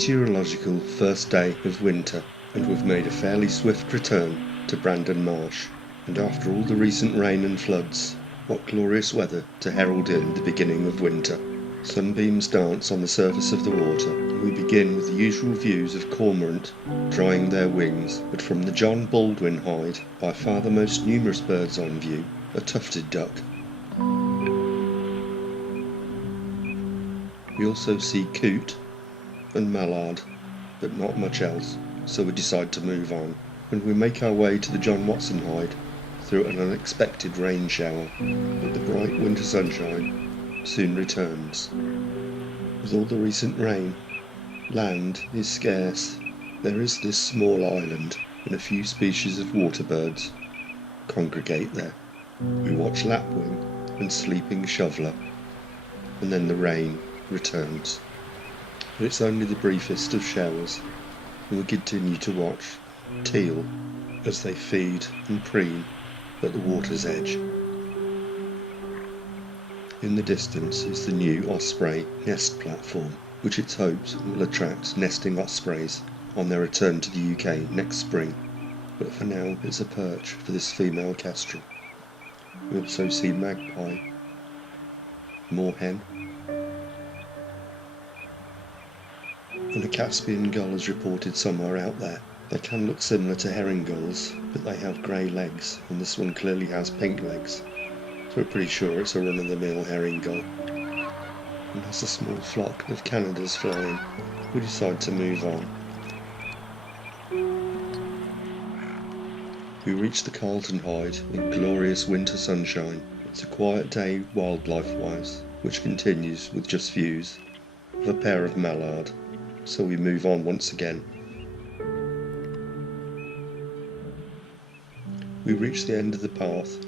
meteorological first day of winter, and we've made a fairly swift return to Brandon Marsh. And after all the recent rain and floods, what glorious weather to herald in the beginning of winter. Sunbeams dance on the surface of the water, and we begin with the usual views of cormorant drying their wings, but from the John Baldwin hide, by far the most numerous birds on view, a tufted duck. We also see coot and mallard, but not much else, so we decide to move on, and we make our way to the John Watson hide through an unexpected rain shower, but the bright winter sunshine soon returns. With all the recent rain, land is scarce. There is this small island, and a few species of water birds congregate there. We watch lapwing and sleeping shoveler, and then the rain returns. But it's only the briefest of showers, and we continue to watch teal as they feed and preen at the water's edge. In the distance is the new osprey nest platform, which it's hoped will attract nesting ospreys on their return to the UK next spring, but for now it's a perch for this female kestrel. We also see magpie, moorhen, and a Caspian gull is reported somewhere out there. They can look similar to herring gulls, but they have grey legs, and this one clearly has pink legs, so we're pretty sure it's a run-of-the-mill herring gull. And as a small flock of Canada's flying, we decide to move on. We reach the Carlton hide in glorious winter sunshine. It's a quiet day wildlife-wise, which continues with just views of a pair of mallard, so we move on once again. We reach the end of the path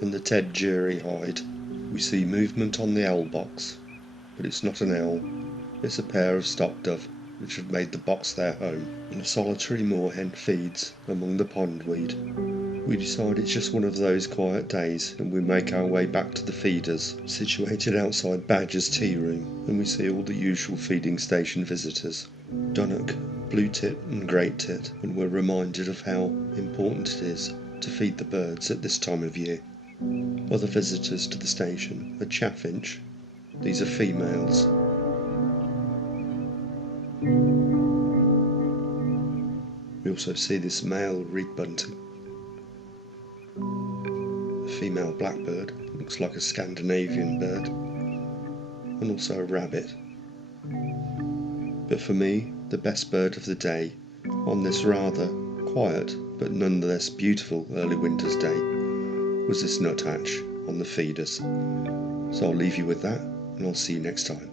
and the Ted Jury hide. We see movement on the owl box, but it's not an owl, it's a pair of stock dove which have made the box their home, and a solitary moorhen feeds among the pondweed. We decide it's just one of those quiet days, and we make our way back to the feeders situated outside Badger's tea room, and we see all the usual feeding station visitors, dunnock, blue tit and great tit, and we're reminded of how important it is to feed the birds at this time of year. Other visitors to the station are chaffinch. These are females. We also see this male reed bunting. A female blackbird, looks like a Scandinavian bird, and also a rabbit. But for me, the best bird of the day on this rather quiet but nonetheless beautiful early winter's day was this nuthatch on the feeders. So I'll leave you with that, and I'll see you next time.